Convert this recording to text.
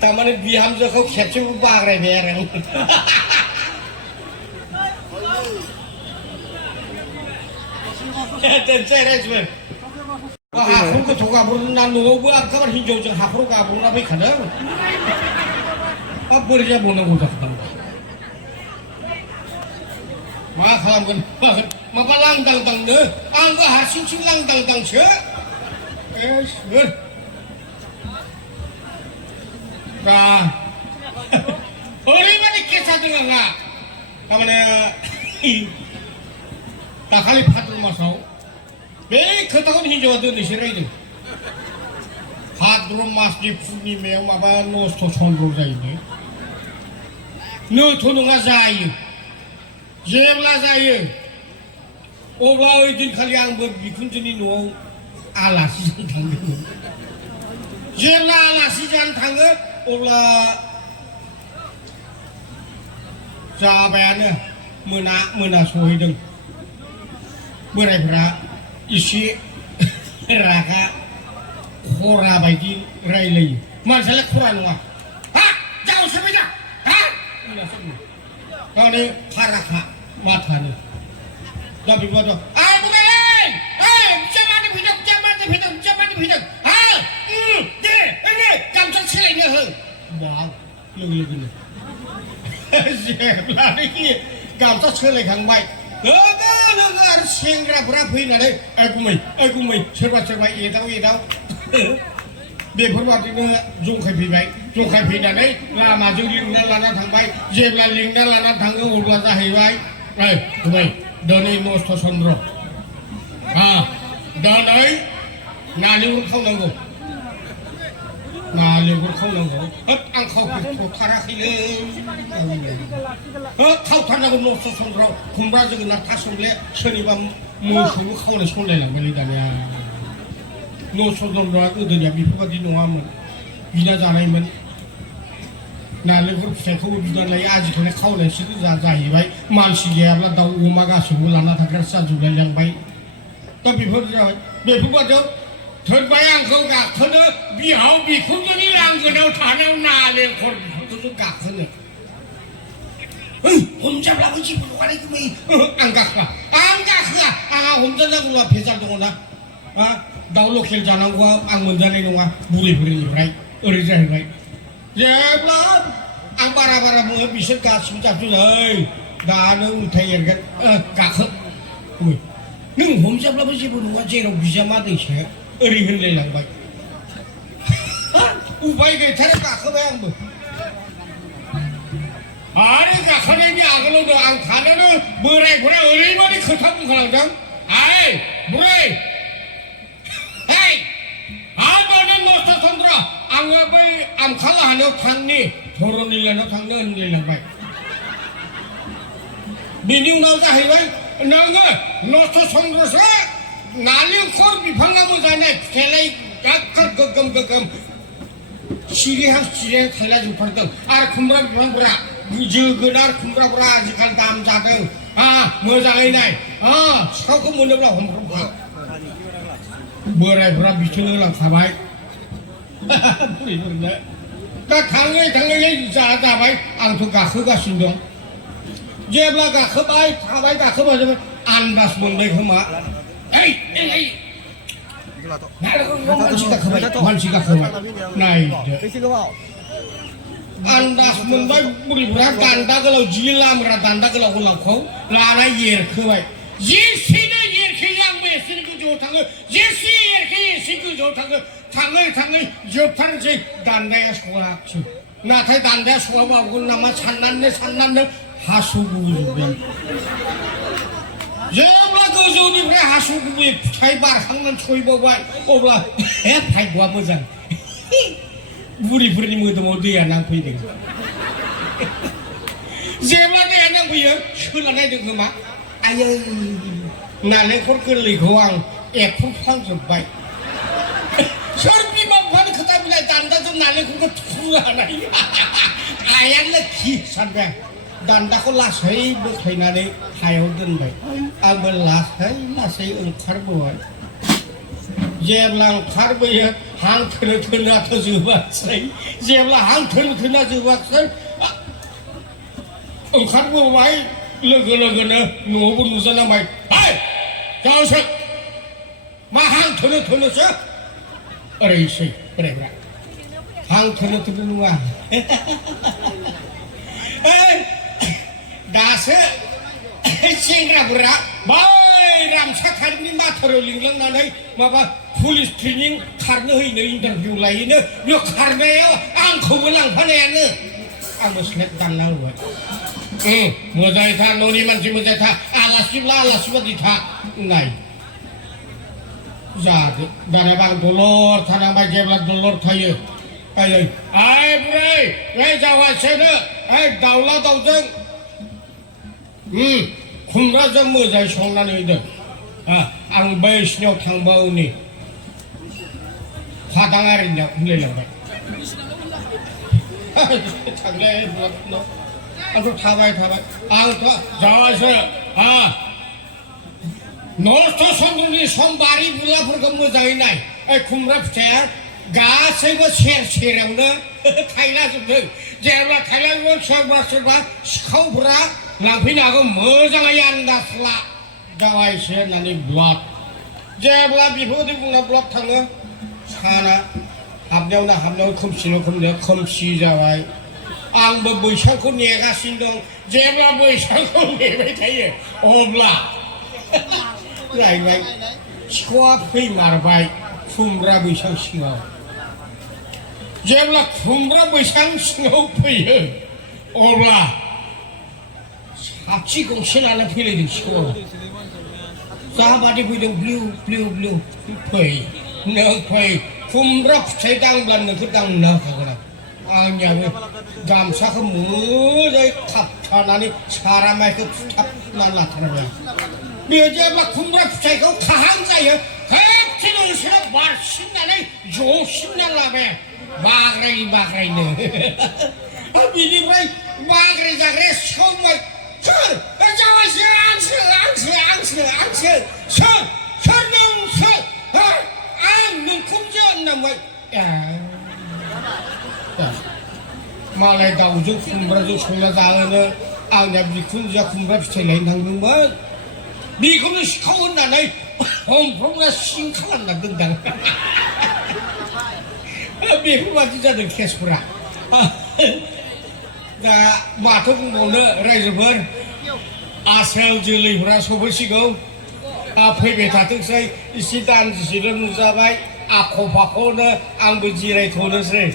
तारमाने बिहामजोखौ खेबसेबो बाग्रायबाय आरो दोनसै रायजोफोर हाखर गोथौ गाब्र'ना न'आवबो आंखाबार हिनजावजों हाखराव गाब्र'ना फैखादों बोरै जाबावनांगौ जाखो मा खालामगोन माबा लांदांदांनो आंबो हारसिंसिं लांदांदांसो दा ओरैबायदि केस जादों आंहा थारमाने दाखालि भाद्र मासाव बे खोथाखौ हिनजावा दिनैसो रायदों भाद्र मासनि पुर्निमायाव माबा नस्थ' चन्द्र जायोनो नोथ' नङा जायो जेब्ला जायो अब्ला ओइदिनखालि आंबो बिखुनजोनि न'आव आलासि जानो थांदोंमोन जेब्ला आलासि जानो थाङो अब्ला जाबायानो मोना सहैदों बोरायफ्रा एसे रागा खरा बायदि रायलायो मानसियालाय खरा नङा हा जाव सोरबाय जा हा गावनो फाराखा माथानो दा बेबायदि फैदों हा दे गामसा सोलायनो हो बाव लोगो जेब्लानोखि गामसा सोलायखांबाय लोगो आरो सेंग्राफोरा फैनानै गुमै सोरबा एदाव बेफोरबादिनो जंखायफैनानै लामाजों लिंना लाना थांबाय जेब्ला लिंना लाना थाङो अब्ला जाहैबाय गुमै दिनै नस्थ' चन्द्र दिनै नालेंखर खावनांगौ आं खावथाराखैलै खावथारनांगौ नस्थ' चन्द्रआव खुमब्रा जोगोनार थास'ले सोरनिबा मोसौबो खावनाय सनलायलांबायलै दानिया नस्थ' चन्द्रआ गोदोनिया बेफोरबायदि नङामोन बिना जानायमोन नालेंखर फिथाइखौबो बिना लायो आजिखालि खावनायसो जाहैबाय मानसि गैयाब्ला दाउ अमा गासैबो लाना थाग्रासो जाजोबलायलांबाय दा बेफोर जाबाय बेफोरबायदियाव थोरबाय आंखौ गाखोनो बिहाव बिखुनजोनि लांगोनायाव थानायाव नालेंखर बिफांखौसो गाखोनो हमजाब्लाबो जेबो नङालै गुमै आं गाखोआ आंहा हमजानांगौआ भेजाल दङ ना दाउ लकेल जानांगौआ आं मोनजानाय नङा बुरैनिफ्राय ओरै जाहैबाय जेब्ला आं बारा बुङो बिसोर गासिबो जाबजोबबाय दा नों उल्था एरगोन गाखो नों हमजाब्लाबो जेबो नङा जेराव बिजामादैसो ओरै होनलायलांबाय उपाय गैथारा गाखोबाय आंबो आरो गाखोनायनि आगोलाव दं आं थानायावनो बोरायफोरा ओरैबायदि खोथा बुंखालांदों बुरै नस्थ' चन्द्र आङो बै आमखा लाहानायाव थांनि धरनि लाहानायाव थांनो होनलायलांबाय बेनि उनाव जाहैबाय नोङो नस्थ' चन्द्रसो नालेंखर बिफाङा मोजाङै फिथाइलाय गोगोम सिरिहां थायला जोबथारदों आरो खुमब्रा बिफांफोरा जोगोनार खुमब्राफोरा आजिखालि दाम जादों मोजाङै नाय सिखावखौ मोनोब्ला हमख्रबखा बोरायफोरा बिथोन होलांखाबाय बुरैफोरनो दा थाङै जाबाय आंथ' गाखोगासिनो दं जेब्ला गाखोबाय जाबाय आन्दाज मोनबाय खोमा मानसि गाखोबाय नायदो आन्दाज मोनबाय बुरैफोरा दान्दा गोलाव जि लामग्रा दान्दा गोलावखौ लानाय एरखोबाय जेसेनो एरखोयो आंबो एसेनो गोजौआव थाङो जेसे एरखोयो एसे गोजौआव थाङै जोबथारनोसै दान्दाया सौहासै नाथाय दान्दाया सौहाबावगोन नामा साननानै हासुबोजोब्बाय जेब्ला गोजौनिफ्राय हासुबोयो फिथाइ बारखांनानै सहैबावबाय अब्ला भाग्यआ मोजां बुरैफोरनि मोदोमाव दैया नांफैदों जेब्ला दैया नांफैयो सोला नायदों खोमा आयै नालेंखर गोरलैखौ आं एख्रुबफ्लांजोब्बाय सोर बिमा बिफानि खोथा बिलाइ दान्दाजों नालेंखरखौ थुहानाय आयानो खि सानबाय दान्दाखौ लासै बोख्लायनानै हायाव दोनबाय आंबो लासै ओंखारबोबाय जेब्ला ओंखारबोयो हां थोनो थोनाथ' जोबासै जेब्ला हां थोनो थोना जोबासै ओंखारबोबाय लोगो लोगोनो न'आवबो नुजानांबाय हाय जावसो मा हां थोनो थोनोसो ओरैसै बोरायफ्रा हां थोनो थोनो नङा दासो सेंग्राफोरा बै रामसाखारिनि माथाराव लिंलांनानै माबा पुलिस ट्रेनिं खारनो होयो इन्टारभिउ लायोनो बेयाव खारनायाव आंखौबो लांफानायानो आंबो स्लेट दानना होबाय मोजाङै था न'नि मानसि मोजाङै था आलासिब्ला आलासि बादि था नाय जादो दानिया आं दलर थानांबाय जेब्ला दलर थायो आइ बुरै बे जावासैनो दाउला दाउजों खुमब्राजों मोजाङै संनानै होदों आं बैसिनियाव थांबावनि फादाङारिनियाव होनलायलांबाय थांले आंथ' थाबाय आंथ' जावासो नस्थ' सन्दुनि सम बारि बुलाफोरखौ मोजाङै नाय खुमब्रा फिथाइया गासैबो सेरावनो थायलाजोबदों जेब्ला थायलाजोबो सोरबा सिखावफोरा लांफैनो हागौ मोजाङै आन्दाज ला जावायसो होननानै ब्लड जेब्ला बेफोरबायदि बुंना ब्लड थाङो साना हाबनायाव खोमसि जाबाय आंबो बैसांखौ नेगासिनो दं जेब्ला बैसांखौ नेबाय थायो अब्ला जाहैबाय सिखावा फैमारबाय खुमब्रा बैसां सिङाव जेब्ला खुमब्रा बैसां सिङाव फैयो अब्ला साथि गंसे लाना फैलायदों सिखावा जाबादि फैदों ब्लिउ फै नों फै खुमब्रा फिथाइ दांब्ला नोंखौ दांनो हाखागोन आंनियाबो गामसाखौ मोजाङै खाबथानानै सारा माइखौ थुथाबना लाथारबाय बेयो जेब्ला खुमब्रा फिथाइखौ खाहां जायो खेबसेनो बिसोरो बारसिननानै जसिनना लाबाय बाग्रायनो बिनिफ्राय बाग्राय जाग्राया सिखावबाय सोर जाबायसो आंसो सोर नोंसो आं नोंखौसो होननांबाय मालाय दाउजों खुमब्राजों संना जाहोनो आंनिया बिखुनजोआ खुमब्रा फिथाइ लायनो थांदोंमोन बेखौनो सिखाव होननानै हमफ्रामना सिं खालामना दोनदां बेफोरबादि जादों केसफोरा दा माथो बुंबावनो रायजोफोर आसोल जोलैफोरा सफैसिगौ फैबाय थाथोंसै एसे दानजिसेल' नुजाबाय आख' फाख'नो आंबो जिरायथ'नोसै